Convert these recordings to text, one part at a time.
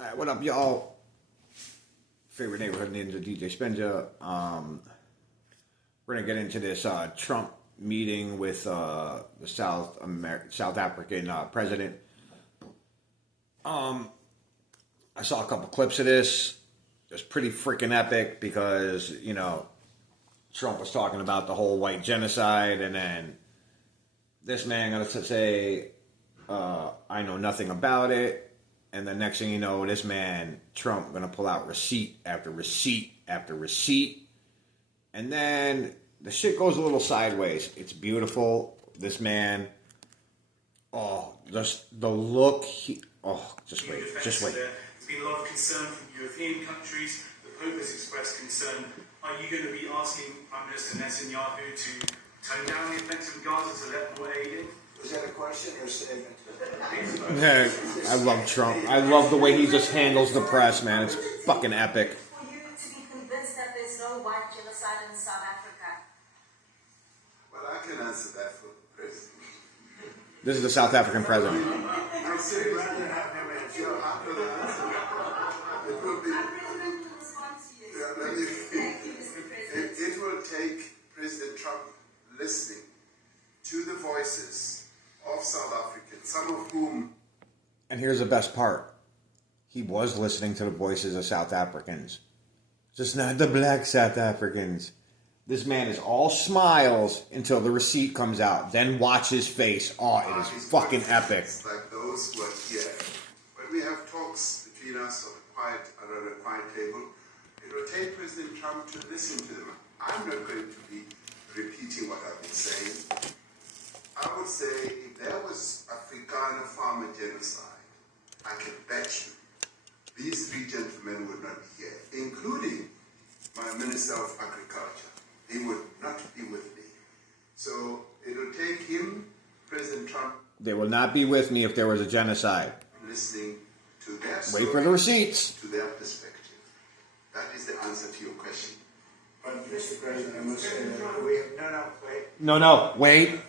Alright, what up, y'all? Favorite neighborhood ninja, DjSpinja. We're gonna get into this Trump meeting with the South African president. I saw a couple clips of this. It's pretty freaking epic because, you know, Trump was talking about the whole white genocide, and then this man gonna say, I know nothing about it. And the next thing you know, this man, Trump, going to pull out receipt after receipt after receipt. And then the shit goes a little sideways. It's beautiful. This man, just the look. Just wait. There's been a lot of concern from European countries. The Pope has expressed concern. Are you going to be asking Prime Minister Netanyahu to tone down the effects of Gaza to let more aid in? Was that a question or a statement? Yeah, I love Trump. I love the way he just handles the press, man. It's fucking epic. For you to be convinced that there's no white genocide in South Africa? Well, I can answer that for the president. This is the South African president. I said rather than have him answer, I'm going to answer. It will be. It will take President Trump listening to the voices of South Africans, some of whom... And here's the best part. He was listening to the voices of South Africans. Just not the black South Africans. This man is all smiles until the receipt comes out. Then watch his face. Oh, it is fucking epic. Like those who are here. When we have talks between us around a quiet table, it will take President Trump to listen to them. I'm not going to be repeating what I've been saying. I would say if there was Afrikaner farmer genocide, I can bet you these three gentlemen would not be here, including my Minister of Agriculture. They would not be with me. So it will take him, President Trump... They will not be with me if there was a genocide. ...listening to their story, wait for the receipts. To their perspective. That is the answer to your question. But Mr. President, I must say that wait. No, wait.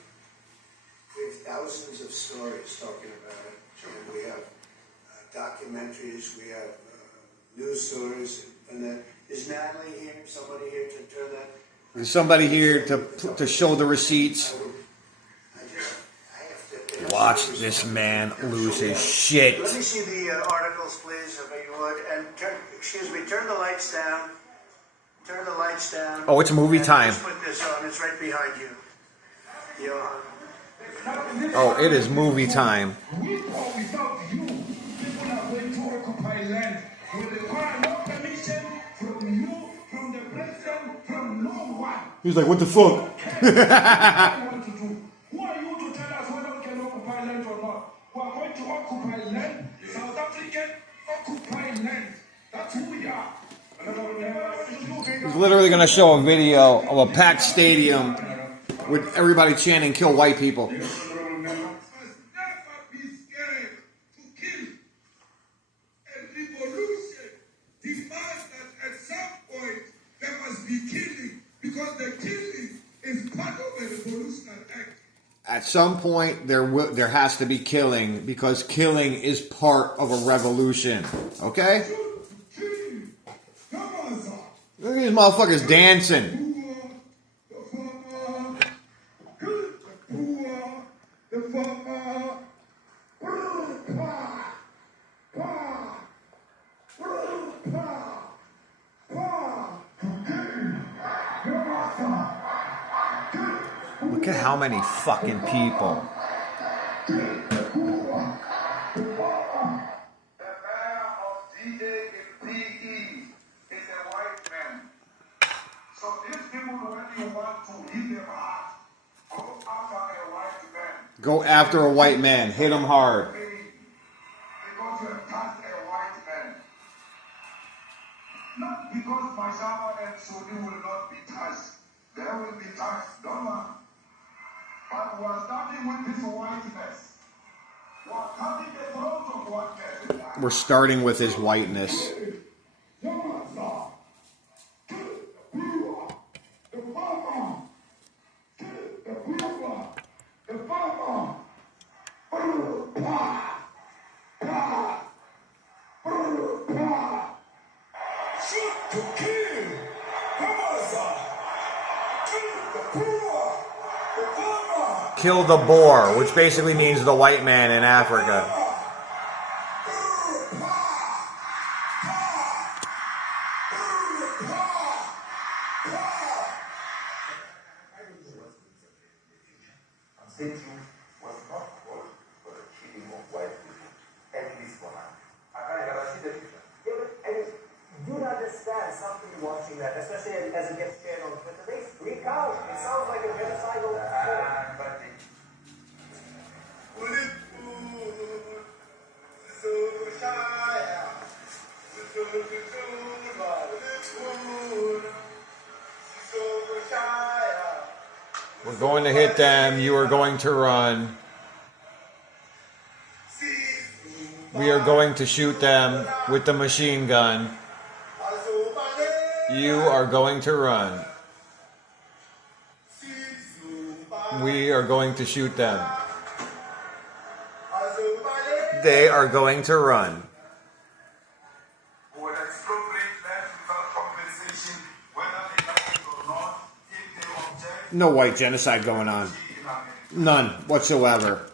We have thousands of stories talking about it. Sure. And we have documentaries, we have news stories, and is Natalie here? Somebody here to turn that? There's somebody here to show the receipts. I have to Watch this man lose his shit. Let me see the articles, please, if you would. And turn the lights down. Turn the lights down. Oh, it's movie time. Just put this on. It's right behind you. Johan. Oh, it is movie time. With or without you, people are going to occupy land. Will require no permission from you, from the president, from no one. He's like, what the fuck? What to do? Who are you to tell us whether we can occupy land or not? We are going to occupy land. South African occupy land. That's who we are. He's literally going to show a video of a packed stadium with everybody chanting, kill white people. Must never be scared to kill. And revolution demands that at some point there must be killing, because the killing is part of a revolutionary act. At some point, there has to be killing, because killing is part of a revolution. Okay? Look at these motherfuckers dancing. Look at how many fucking people. The mayor of DjSpinja is a white man. So these people, when you want to hit them hard, go after a white man. Go after a white man. Hit him hard. Because you attack a white man. Not because Majama and Sodi will not be touched. They will be touched, don't worry. But we are starting with this whiteness. We are cutting the throat of whiteness. We're starting with his whiteness. The to kill. Come on, sir. Kill the poor, the farmer. Kill the Boer, which basically means the white man in Africa. Satan was not called for the killing of white people, at least for now. Yeah, but I mean, you don't understand something watching that, especially as it gets shared on Twitter. They freak out. It sounds like a genocidal sport. But We're going to hit them. You are going to run. We are going to shoot them with the machine gun. You are going to run. We are going to shoot them. They are going to run. would expropriate land without compensation, whether they like it or not, if they object. No white genocide going on. None whatsoever.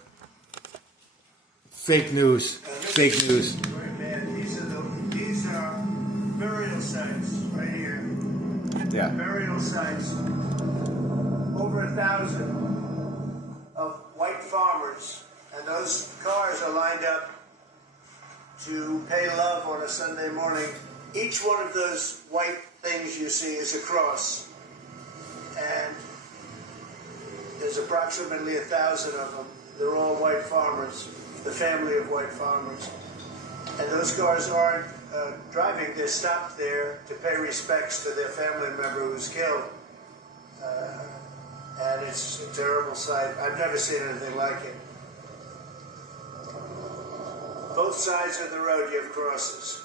Fake news. Fake news. Right, man. These are burial sites right here. Yeah. Burial sites. Over 1,000 of white farmers, and those cars are lined up to pay love on a Sunday morning. Each one of those white things you see is a cross, and there's approximately 1,000 of them. They're all white farmers, the family of white farmers. And those cars aren't driving, they're stopped there to pay respects to their family member who's killed. And it's a terrible sight. I've never seen anything like it. Both sides of the road you have crosses.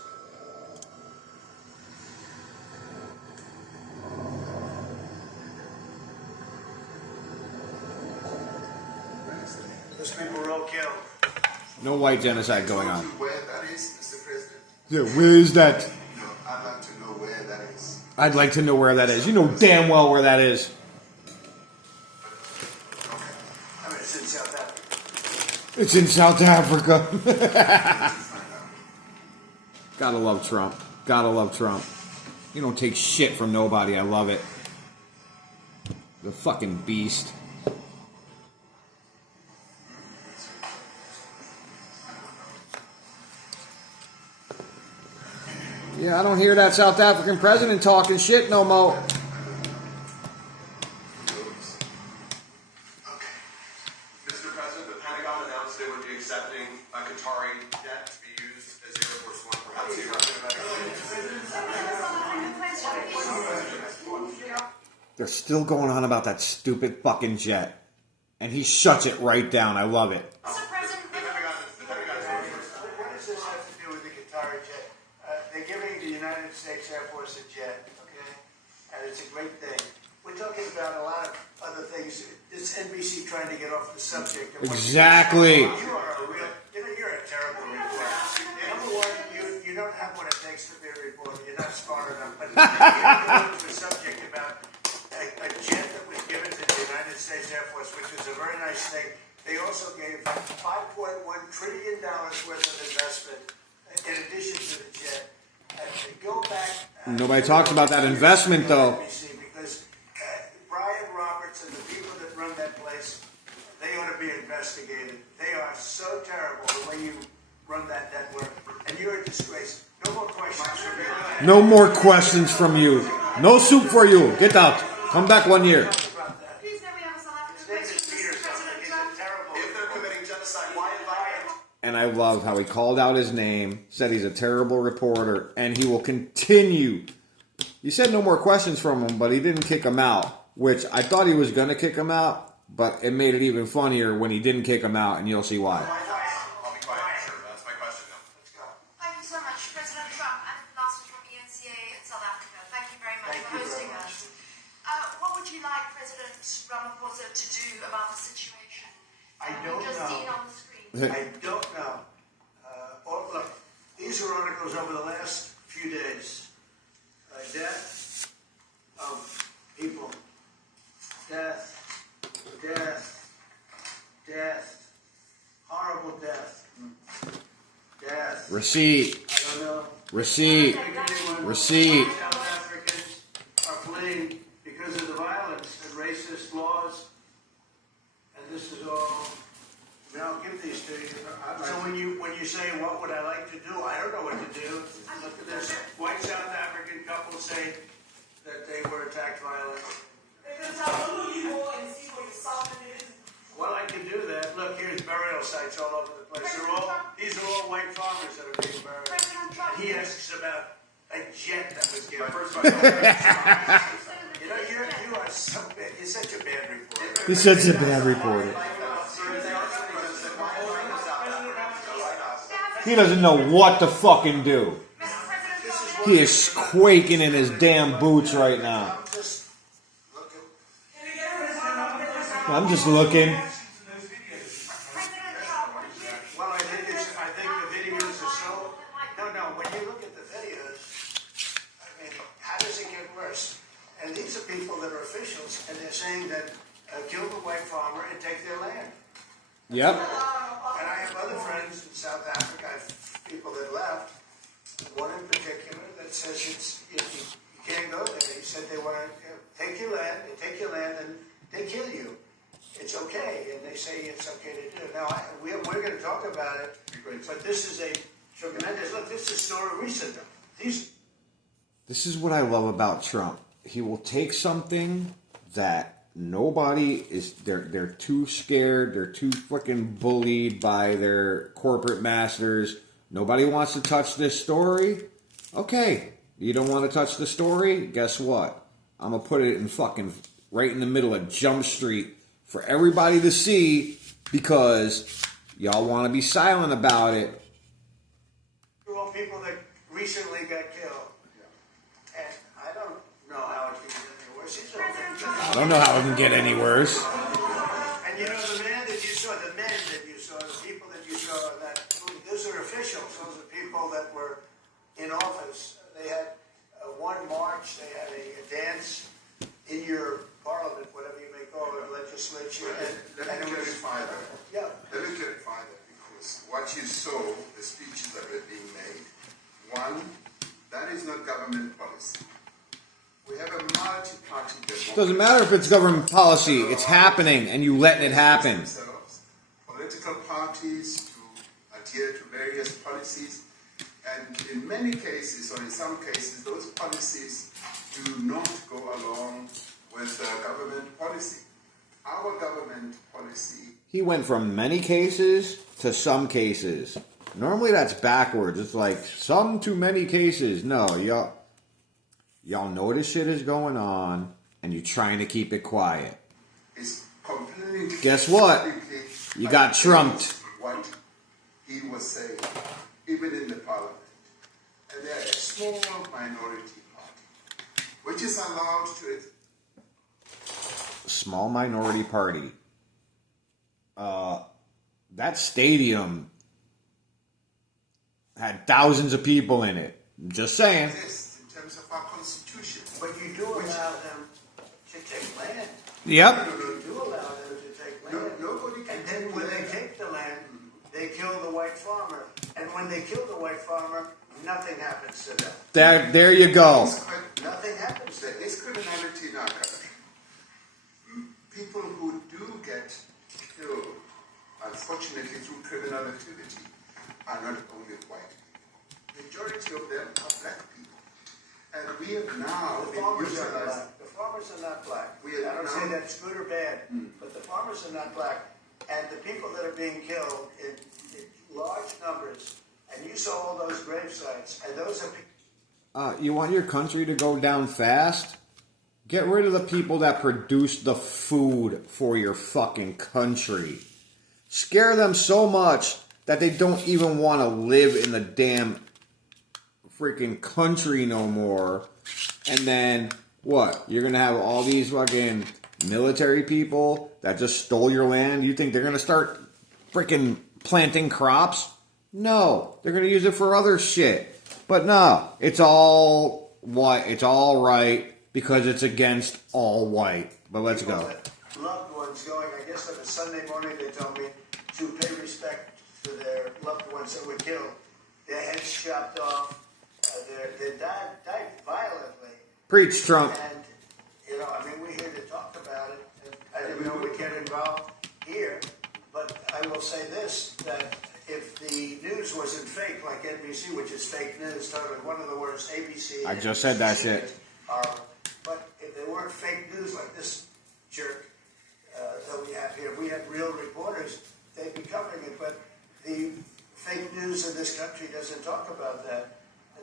Those people were all killed. No white genocide going on. Where that is, Mr. President? Yeah, where is that? No, I'd like to know where that is. I'd like to know where that is. You know damn well where that is. I mean, it's in South Africa. It's in South Africa. Gotta love Trump. Gotta love Trump. You don't take shit from nobody. I love it. The fucking beast. Yeah, I don't hear that South African president talking shit no more. Mr. President, the Pentagon announced they would be accepting a Qatari jet to be used as Air Force One for Hudson. They're still going on about that stupid fucking jet. And he shuts it right down. I love it. What does this have to do with the Qatari jet? They're giving the United States Air Force a jet, okay? And it's a great thing. We're talking about a lot of other things. It's NBC trying to get off the subject. Of Exactly. You are a real, you're a terrible reporter. Number one, you don't have what it takes to be a reporter. You're not smart enough. But you're going to a subject about a jet that was given to the United States Air Force, which was a very nice thing. They also gave $5.1 trillion worth of investment in addition to the jet. And to go back... Nobody talks about that investment, though. Because Brian Roberts and the people that run that place, they ought to be investigated. They are so terrible the way you run that network. And you're a disgrace. No more questions from you. No more questions from you. No soup for you. Get out. Come back 1 year. Please, may we have a South African question, Mr. President Trump? If they're committing genocide, why invite them? And I love how he called out his name, said he's a terrible reporter, and he will continue. You said no more questions from him, but he didn't kick him out, which I thought he was going to kick him out, but it made it even funnier when he didn't kick him out, and you'll see why. I'll be quiet. Sure, that's my question now. Let's go. Thank you so much, President Trump. I'm Last from ENCA in South Africa. Thank you very much for hosting us. What would you like President Ramaphosa to do about the situation? I don't We've just know. seen on the screen. I don't know. Look, these are articles over the last few days. a death of people. Death, death, death, horrible death. Death. Receipt. I don't know. Receipt. Receipt. South Africans are fleeing because of the violence and racist laws. And this is all. I mean, I'll give these to you. So when you say what would I like to do, I don't know what to do. Look at this. White South African couple say that they were attacked violently. Well, I can do that. Look, here's burial sites all over the place. These are all white farmers that are being buried. And he asks about a jet that was given. First of all, you are so bad. You're such a bad reporter. He's such a bad reporter. He doesn't know what to fucking do. He is quaking in his damn boots right now. I'm just looking. Well, I think the videos are so. No. When you look at the videos, I mean, how does it get worse? And these are people that are officials, and they're saying that kill the white farmer and take their land. Yep. And I have other friends in South Africa. I have people that left. One in particular that says you can't go there. He said they want to take your land. They take your land and they kill you. It's okay, and they say it's okay to do. Now we're going to talk about it, but this is a tremendous. Look, this is a story recent. This is what I love about Trump. He will take something that nobody is. They're too scared. They're too freaking bullied by their corporate masters. Nobody wants to touch this story. Okay, you don't want to touch the story? Guess what? I'm going to put it in fucking right in the middle of Jump Street for everybody to see because y'all want to be silent about it. All people that recently got killed. And I don't know how it can get any worse. I don't know how it can get any worse. And you know, the men that you saw, the people that you saw, those are officials. Those are people that were in office. They had one march, they had a dance in your parliament, whatever you may call it, legislature. Let me clarify that. Yeah. Let me clarify that because what you saw, the speeches that were being made, one, that is not government policy. We have a multi-party democracy. Doesn't matter if it's government policy. It's happening, and you letting it happen. Political parties to adhere to various policies, and in many cases, or in some cases, those policies do not go along with government policy. Our government policy. He went from many cases to some cases. Normally that's backwards. It's like some to many cases. No, y'all know this shit is going on, and you're trying to keep it quiet. It's completely. Guess what? You got trumped. What he was saying, even in the parliament, and they're a small minority party, which is allowed to. Small minority party. That stadium had thousands of people in it. Just saying. Exist in terms of our constitution. But you do allow them to take land. Yep. You do allow them to take land. Nobody can. And then when they take the land, they kill the white farmer. And when they kill the white farmer, nothing happens to them. There you go. Nothing happens to them. There is criminality in our country. People who do get killed, unfortunately, through criminal activity, are not only white people. The majority of them are black people. And we have now The farmers are black. The farmers are not black. I don't say that's good or bad, but the farmers are not black. And the people that are being killed in large numbers, and you saw all those grave sites, and those are You want your country to go down fast? Get rid of the people that produce the food for your fucking country. Scare them so much that they don't even want to live in the damn freaking country no more. And then, what? You're going to have all these fucking military people that just stole your land? You think they're going to start freaking planting crops? No. They're going to use it for other shit. But no, it's all white. It's all right because it's against all white. But let's People go. that loved ones going, I guess on a Sunday morning they told me to pay respect to their loved ones that were killed. Their heads chopped off. They died violently. Preach, Trump. And, you know, I mean, we're here to talk about it. And I didn't know we'd get involved here. But I will say this, that if the news wasn't fake, like NBC, which is fake news, totally one of the worst, ABC. I just said that shit. But if they weren't fake news like this jerk that we have here, if we had real reporters, they'd be covering it. But the fake news in this country doesn't talk about that.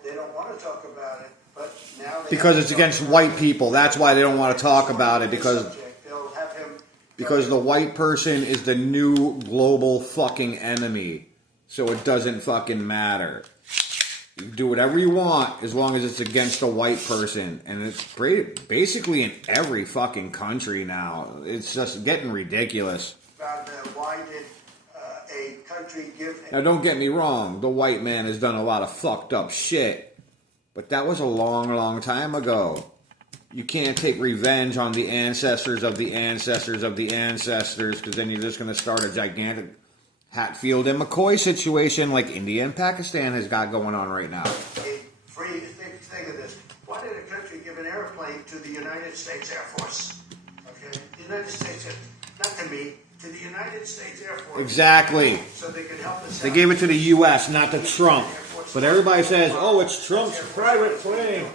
They don't want to talk about it. But now they Because it's against white people. That's why they don't want to talk about it. Because they'll have him. Because the white person is the new global fucking enemy. So it doesn't fucking matter. You can do whatever you want as long as it's against a white person. And it's basically in every fucking country now. It's just getting ridiculous. About why did a country give... Now don't get me wrong. The white man has done a lot of fucked up shit. But that was a long, long time ago. You can't take revenge on the ancestors of the ancestors of the ancestors, because then you're just going to start a gigantic Hatfield and McCoy situation like India and Pakistan has got going on right now. Think of this. Why did a country give an airplane to the United States Air Force? Okay? The United States, not to me, to the United States Air Force. Exactly. So they could help us They out. gave it to the U.S., not to Trump. But everybody says, oh, it's Trump's private plane.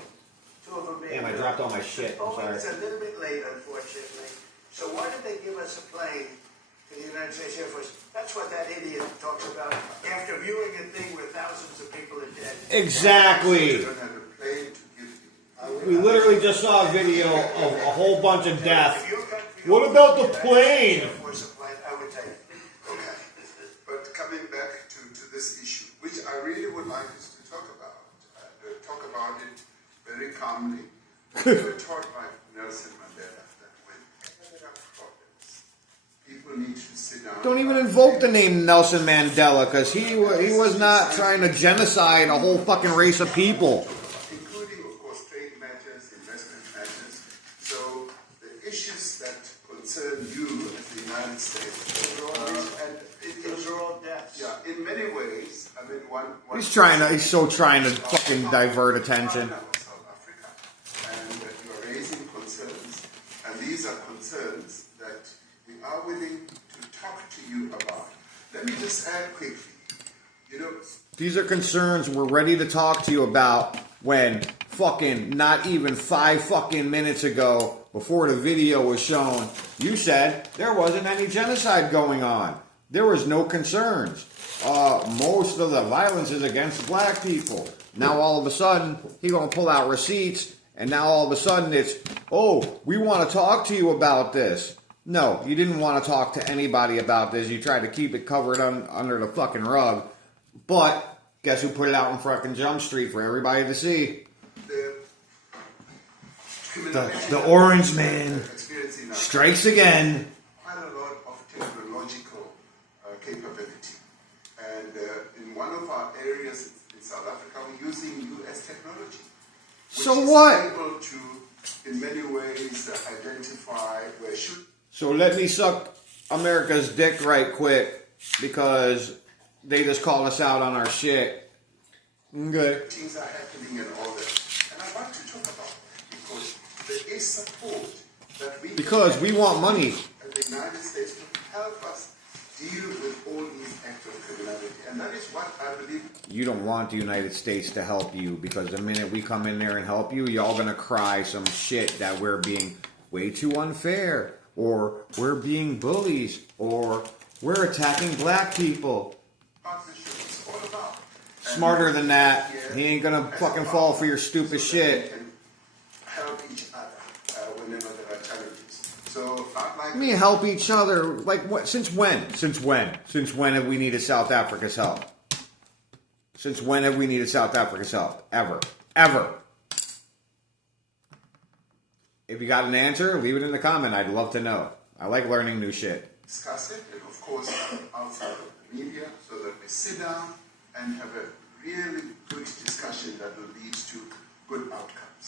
Two of them being Damn, I dropped all my shit. I'm Oh, sorry. it's a little bit late, unfortunately. So why did they give us a plane to the United States Air Force? That's what that idiot talks about after viewing a thing where thousands of people are dead. Exactly. You don't have a plane to give you. We literally just saw a video of a whole bunch of death. If your country What offered about the the United plane? States Air Force a plane, I would take it. Okay. But coming back to this issue, which I really would like us to talk about it very calmly. We were taught by Nelson Mandela that whenever there are problems, people need to sit down. Don't even invoke the name Nelson Mandela, because he was not trying to genocide a whole fucking race of people. Including, of course, trade matters, investment matters. So the issues that concern you as the United States, Those are all deaths. yeah, in many ways, I mean, one He's so trying to fucking divert attention. South Africa, and you are raising concerns, and these are concerns that we are willing to talk to you about. Let me just add quickly, you know, These are concerns we're ready to talk to you about when fucking not even 5 fucking minutes ago, before the video was shown, you said there wasn't any genocide going on. There was no concerns. Most of the violence is against black people. Now all of a sudden, he gonna pull out receipts, and now all of a sudden it's, oh, we want to talk to you about this. No, you didn't want to talk to anybody about this. You tried to keep it covered under the fucking rug. But guess who put it out on fucking Jump Street for everybody to see? The Orange Man strikes again. quite a lot of technological capability. And in one of our areas in South Africa, we're using US technology. Which So is what? able to, in many ways, identify where should... So let me suck America's dick right quick, because they just called us out on our shit. Okay. things are happening and all that. And I want to talk about it because there is support that we... Because we want money. And the United States to help us deal with all these acts of criminality. And that is what I believe... You don't want the United States to help you, because the minute we come in there and help you, y'all gonna cry some shit that we're being way too unfair, or we're being bullies, or we're attacking black people. partnership is all about. Smarter than that. He ain't gonna fucking fall for your stupid shit. We can help each other whenever there are challenges. So, not like... I mean, help each other. Like, what? Since when? Since when? Since when have we needed South Africa's help? Since when have we needed South Africa's help? Ever. Ever. If you got an answer, leave it in the comment. I'd love to know. I like learning new shit. Discuss it, and of course, outside of the media, so that we sit down and have a really good discussion that will lead to good outcomes.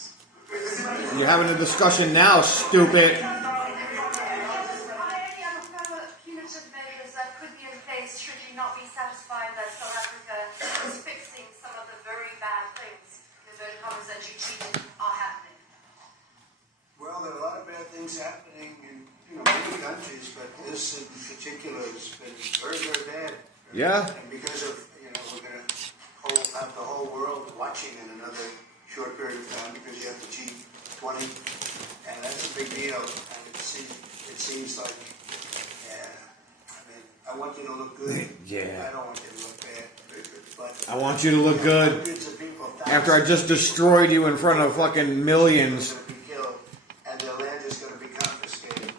You're having a discussion now, stupid. Are there any other further punitive measures that could be in place should you not be satisfied that South Africa is fixing some of the very bad things, in inverted commas, that you tweeted are happening? Well, there are a lot of bad things happening in many countries, but this in particular has been very, very bad. Yeah. And because of, we're going to have the whole world watching in another short period of time because you have the G20, and that's a big deal. And it seems like, I want you to look good. Yeah. I don't want you to look bad. But I want you to look good. hundreds of people, After I just destroyed you in front of fucking millions. going to be killed, and their land is going to be confiscated.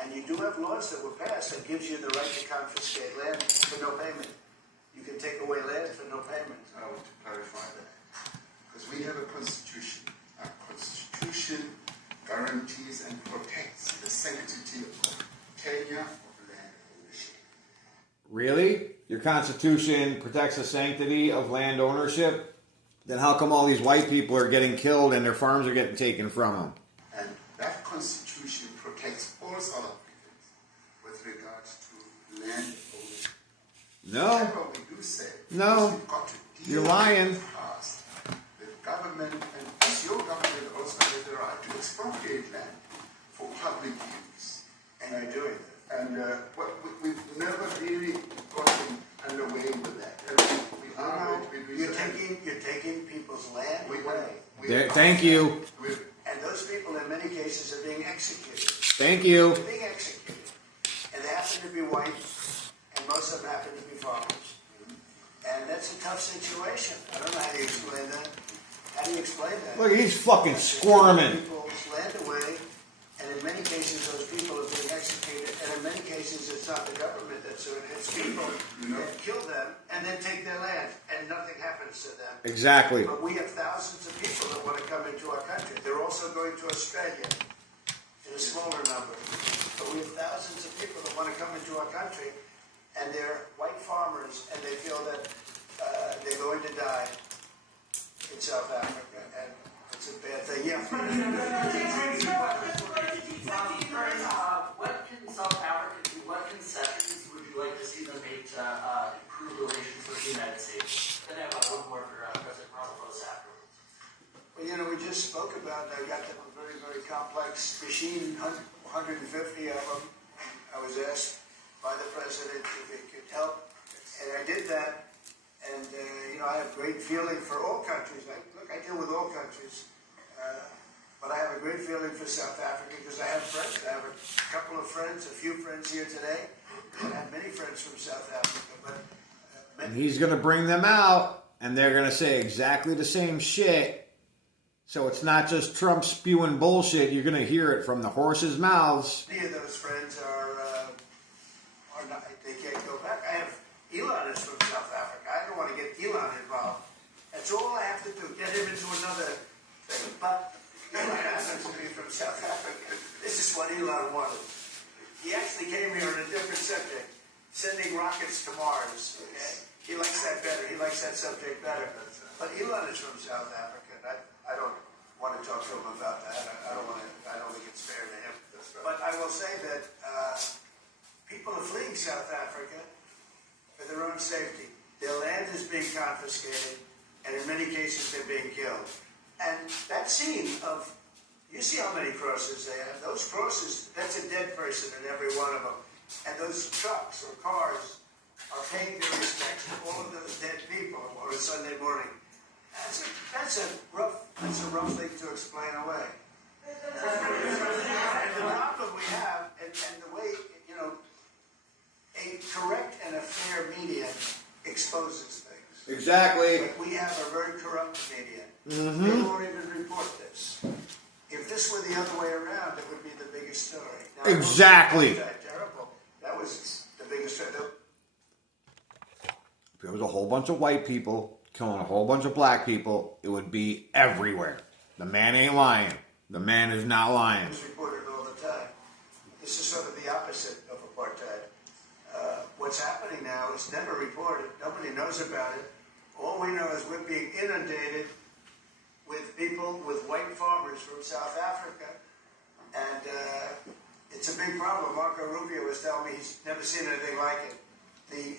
And you do have laws that were passed that gives you the right to confiscate land for no payment. You can take away land for no payment. I want to clarify that. Because we have a constitution. Our constitution guarantees and protects the sanctity of tenure of land ownership. Really? Your Constitution protects the sanctity of land ownership? Then how come all these white people are getting killed and their farms are getting taken from them? And that constitution protects all South Africans with regards to land ownership. No. Whatever we do say, No. we've got to deal You're lying. with the past. The government, and this your government also has the right to expropriate land for public use. And they're doing that. And we've never really gotten underway with that. And we are going to be doing that. You're taking people's land away. Thank you. And those people in many cases are being executed. Thank you. They're being executed. And they happen to be white, and most of them happen to be farmers. And that's a tough situation. I don't know how you explain that. How do you explain that? Look, he's fucking squirming. People's land away, and in many cases those people are being executed, and in many cases it's not the government that's doing it, it's people that kill them and then take their land, and nothing happens to them. Exactly. But we have thousands of people that want to come into our country. They're also going to Australia in a smaller number. But we have thousands of people that want to come into our country, and they're white farmers, and they feel that they're going to die in South Africa, and it's a bad thing. Yeah. What can South Africa do? What concessions would you like to see them make to improve relations with the United States? Then I have one more for President Ramaphosa afterwards. Well, we just spoke about, I got them a very, very complex machine, 150 of them. I was asked by the president if it could help, and I did that. And, I have great feeling for all countries. I deal with all countries. But I have a great feeling for South Africa because I have friends. I have a couple of friends, a few friends here today. I have many friends from South Africa. But And he's going to bring them out, and they're going to say exactly the same shit. So it's not just Trump spewing bullshit. You're going to hear it from the horses' mouths. many of those friends are not, they can't go back. I have Elon is from South Africa. I don't want to get Elon involved. That's all I have to do, get him into another thing. But Elon happens to be from South Africa. This is what Elon wanted. He actually came here on a different subject, sending rockets to Mars. Okay? He likes that better. He likes that subject better. But Elon is from South Africa. And I don't want to talk to him about that. I don't think it's fair to him. But I will say that people are fleeing South Africa for their own safety. Their land is being confiscated, and in many cases they're being killed. And that scene of, you see how many crosses they have. Those crosses, that's a dead person in every one of them. And those trucks or cars are paying their respects to all of those dead people on a Sunday morning. That's a rough thing to explain away. And the problem we have, and the way, a correct and a fair media exposes things. Exactly. But we have a very corrupt media. Mm-hmm. They won't even report this. If this were the other way around, it would be the biggest story. Now, Exactly. Terrible. That was the biggest story. If there was a whole bunch of white people killing a whole bunch of black people, it would be everywhere. The man ain't lying. The man is not lying. It's reported all the time. This is sort of the opposite of apartheid. What's happening now is never reported. Nobody knows about it. All we know is we're being inundated with people, with white farmers farmers from South Africa, and it's a big problem. Marco Rubio was telling me he's never seen anything like it.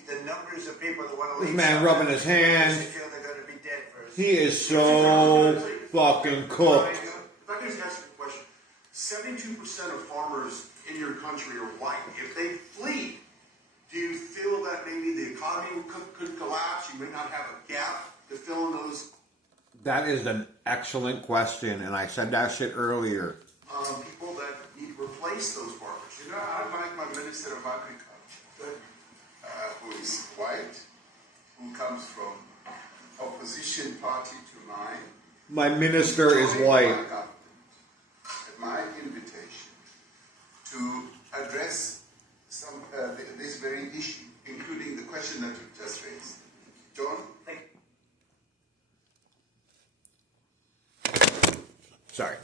The numbers of people that want to leave. This man rubbing his hands. They feel they're going to be dead first. He is so fucking cooked. If I can just ask you a question. 72% of farmers in your country are white. If they flee, do you feel that maybe the economy could collapse? You may not have a gap to fill in those. That is an excellent question, and I said that shit earlier. People that need to replace those farmers. You know, I like my Minister of Agriculture, who is white, who comes from opposition party to mine. My minister is white. My government, at my invitation, to address this very issue, including the question that you just raised. John? Sorry.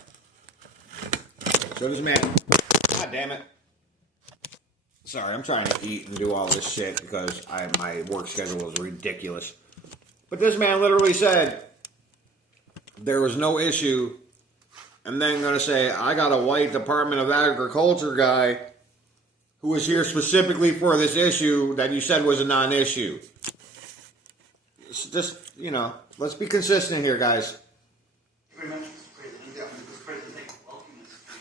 So this man, god damn it. Sorry, I'm trying to eat and do all this shit because my work schedule is ridiculous. But this man literally said there was no issue, and then going to say, I got a white Department of Agriculture guy who was here specifically for this issue that you said was a non-issue. It's just, let's be consistent here, guys. Very much, Mr. President. Mr. President, thank you for welcoming us to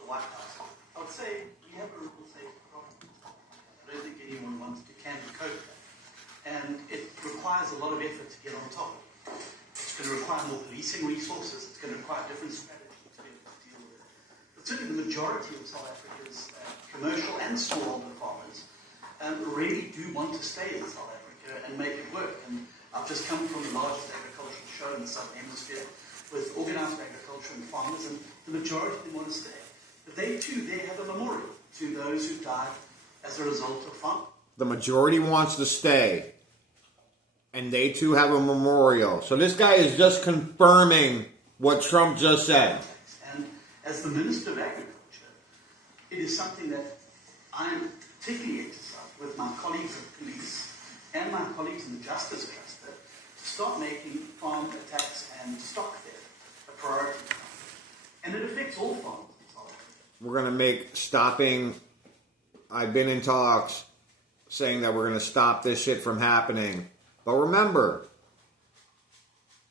the White House. I would say we have a real safety problem. I don't think anyone wants to can cope with that. And it requires a lot of effort to get on top of it. It's going to require more policing resources. It's going to require different strategies to be able to deal with it. But certainly the majority of South Africa's commercial and smallholder farmers really do want to stay in South Africa and make it work. And I've just come from the largest agricultural show in the Southern Hemisphere with organized agriculture and farmers, and the majority of them want to stay. But they too, they have a memorial to those who died as a result of farming. The majority wants to stay, and they too have a memorial. So this guy is just confirming what Trump just said. And as the Minister of Agriculture, it is something that I am particularly exercised with my colleagues of police and my colleagues in the Justice Cluster to start making farm attacks and stock theft a priority. And it affects all farmers in South Africa. We're going to make stopping. I've been in talks saying that we're going to stop this shit from happening. But remember,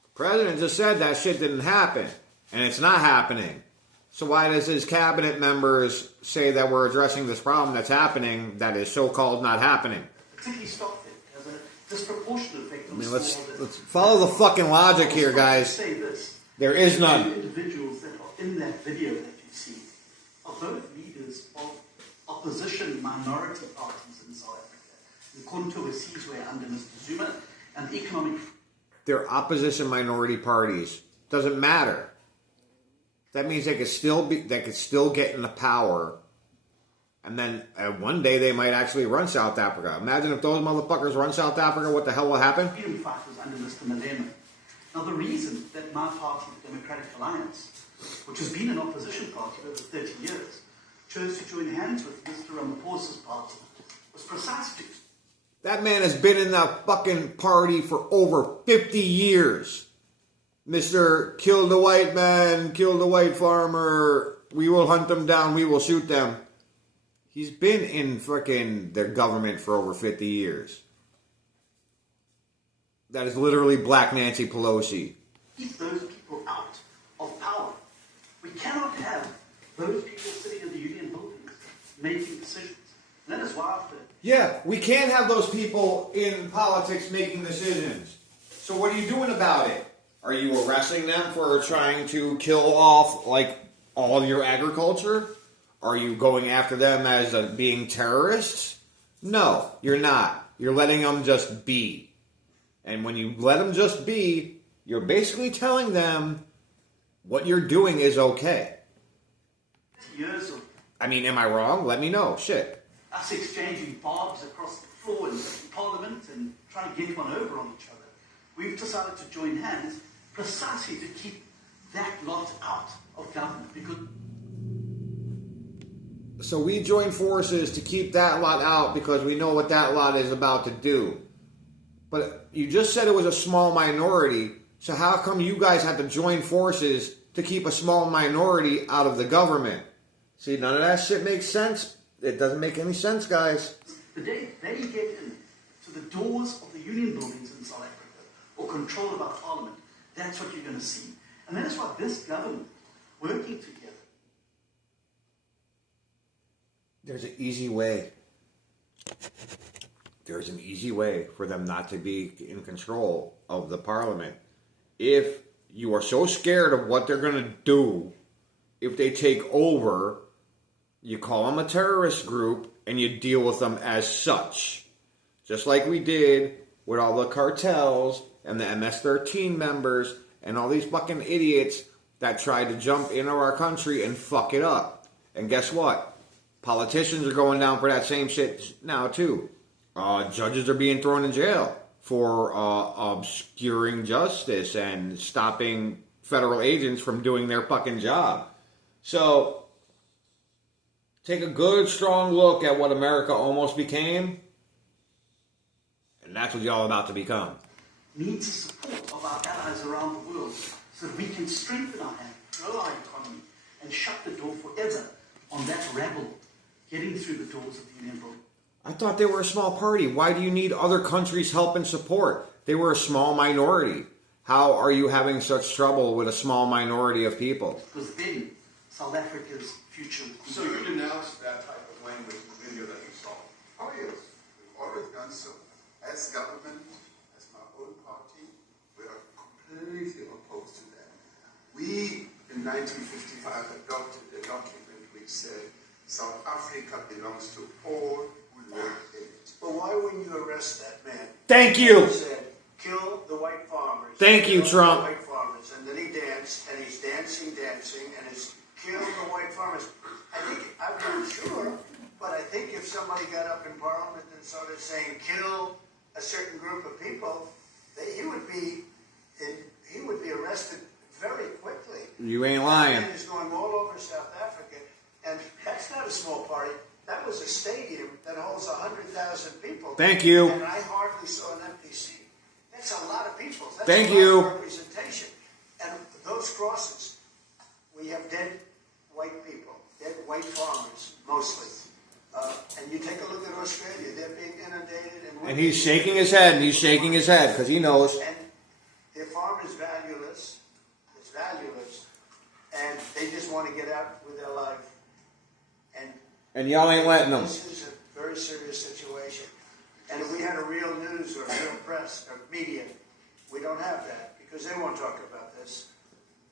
the president just said that shit didn't happen. And it's not happening. So why does his cabinet members say that we're addressing this problem that's happening that is so-called not happening? Particularly stock theft has a disproportionate effect on let's follow the fucking logic here, guys. Say this. There is none. The individuals that are in that video that you see are both leaders of opposition minority parties in South Africa. In Konto under Mr. Zuma and economic... They're opposition minority parties. Doesn't matter. That means they could still get in the power, and then one day they might actually run South Africa. Imagine if those motherfuckers run South Africa, what the hell will happen? Freedom fighters under Mr. Malema. Now the reason that my party, the Democratic Alliance, which has been an opposition party for over 30 years, chose to join hands with Mr. Ramaphosa's party was precisely... That man has been in that fucking party for over 50 years. Mr. Kill the white man, kill the white farmer, we will hunt them down, we will shoot them. He's been in frickin' the government for over 50 years. That is literally Black Nancy Pelosi. Keep those people out of power. We cannot have those people sitting in the union buildings making decisions. And that is why Yeah, we can't have those people in politics making decisions. So what are you doing about it? Are you arresting them for trying to kill off, all your agriculture? Are you going after them as being terrorists? No, you're not. You're letting them just be. And when you let them just be, you're basically telling them what you're doing is okay. years of... am I wrong? Let me know. Shit. Us exchanging barbs across the floor in Parliament and trying to get one over on each other. We've decided to join hands precisely to keep that lot out of government because... So we join forces to keep that lot out because we know what that lot is about to do. But you just said it was a small minority, so how come you guys had to join forces to keep a small minority out of the government. See, none of that shit makes sense. It doesn't make any sense, guys. The day they get in to the doors of the union buildings in South Africa or control of our parliament, that's what you're going to see. And that is why this government, working together. There's an easy way. There's an easy way for them not to be in control of the parliament. If you are so scared of what they're going to do, if they take over, you call them a terrorist group and you deal with them as such. Just like we did with all the cartels and the MS-13 members and all these fucking idiots that tried to jump into our country and fuck it up. And guess what? Politicians are going down for that same shit now too. Judges are being thrown in jail for obscuring justice and stopping federal agents from doing their fucking job. So, take a good, strong look at what America almost became, and that's what y'all about to become. Needs the support of our allies around the world so that we can strengthen our hand, grow our economy, and shut the door forever on that rabble getting through the doors of the Union building. I thought they were a small party. Why do you need other countries' help and support? They were a small minority. How are you having such trouble with a small minority of people? Because then South Africa's future will be. So you denounced that type of language in the video that you saw? Oh yes, we've always done so. As government, as my own party, we are completely opposed to that. We, in 1955, adopted a document which said South Africa belongs to all who live in it. But why wouldn't you arrest that man? Thank you. He said, kill the white farmers. Thank you, Kill Trump. The white farmers. And then he danced, and he's dancing, and it's kill the white farmers. I'm not sure, but I think if somebody got up in Parliament and started saying kill a certain group of people, he would be arrested very quickly. You ain't lying. That man is going all over South Africa, and that's not a small party. That was a stadium that holds 100,000 people. Thank you. And I hardly saw an empty seat. That's a lot of people. That's Thank a lot you. of representation. And those crosses, we have dead white people, dead white farmers, mostly. And you take a look at Australia, they're being inundated. And he's shaking his head, because he knows. And their farm is valueless. It's valueless. And they just want to get out with their life. And y'all ain't letting them. This is a very serious situation. And if we had a real news or a real press or media, we don't have that because they won't talk about this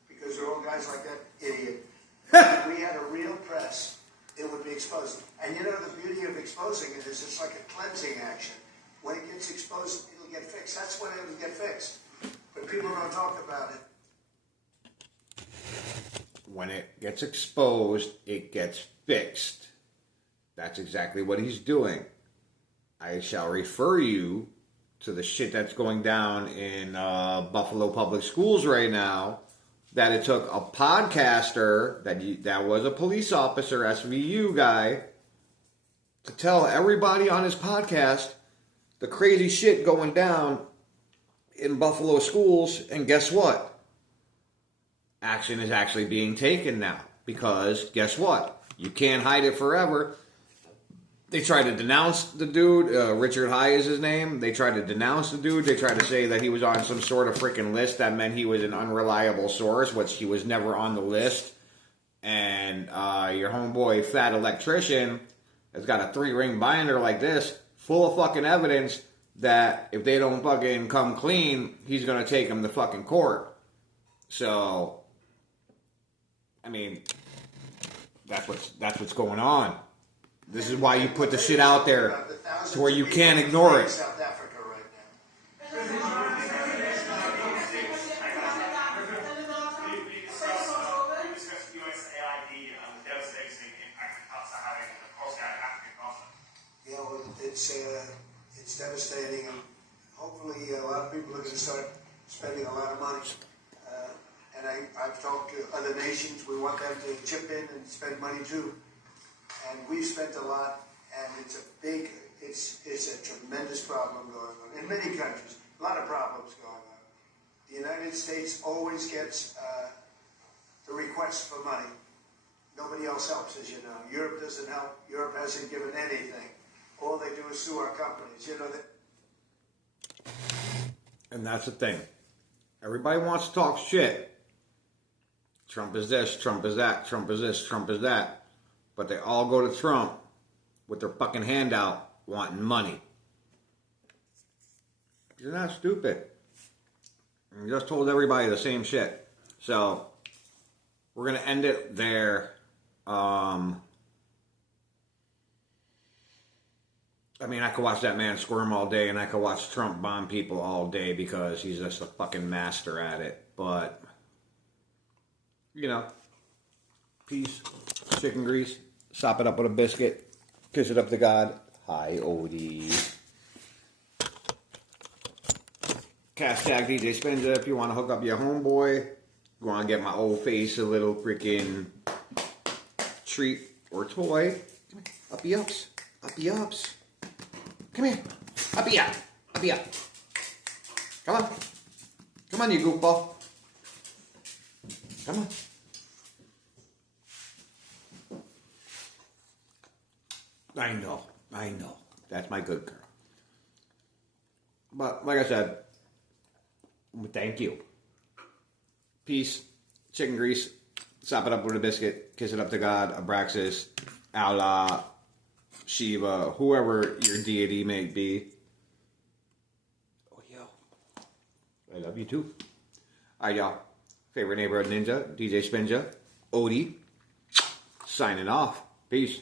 because they're all guys like that idiot. If we had a real press, it would be exposed. And you know the beauty of exposing it is it's like a cleansing action. When it gets exposed, it'll get fixed. That's when it'll get fixed. But people don't talk about it. When it gets exposed, it gets fixed. That's exactly what he's doing. I shall refer you to the shit that's going down in Buffalo Public Schools right now. That it took a podcaster that was a police officer, SVU guy, to tell everybody on his podcast the crazy shit going down in Buffalo schools. And guess what? Action is actually being taken now. Because guess what? You can't hide it forever. They tried to denounce the dude. Richard High is his name. They tried to denounce the dude. They tried to say that he was on some sort of freaking list. That meant he was an unreliable source, which he was never on the list. And your homeboy, Fat Electrician, has got a 3-ring binder like this, full of fucking evidence that if they don't fucking come clean, he's going to take them to fucking court. So, I mean, that's what's going on. This is why you put the shit out there to where you can't ignore it. South Africa right now. We discussed USAID and the devastating impact that cuts are having across the African continent. Yeah, well, it's devastating, and hopefully a lot of people are going to start spending a lot of money. And I've talked to other nations. We want them to chip in and spend money too. And we've spent a lot, and it's a tremendous problem going on in many countries. A lot of problems going on. The United States always gets the request for money. Nobody else helps, as you know. Europe doesn't help. Europe hasn't given anything. All they do is sue our companies. You know that. And that's the thing. Everybody wants to talk shit. Trump is this, Trump is that, Trump is this, Trump is that. But they all go to Trump with their fucking hand out wanting money. You're not stupid. You just told everybody the same shit. So, we're going to end it there. I mean, I could watch that man squirm all day, and I could watch Trump bomb people all day because he's just a fucking master at it. But, you know, peace, chicken grease, sop it up with a biscuit, kiss it up to God. Hi, Odie. Hashtag DjSpinja if you want to hook up your homeboy. You want to get my old face a little freaking treat or toy. Uppy ups. Uppy ups. Come here. Uppy up. Uppy up. Come on. Come on, you goofball. Come on. I know. I know. That's my good girl. But, like I said, thank you. Peace, chicken grease, sop it up with a biscuit, kiss it up to God, Abraxas, Allah, Shiva, whoever your deity may be. Oh, yo. I love you too. Alright, y'all. Favorite neighborhood ninja, DjSpinja, Odie, signing off. Peace.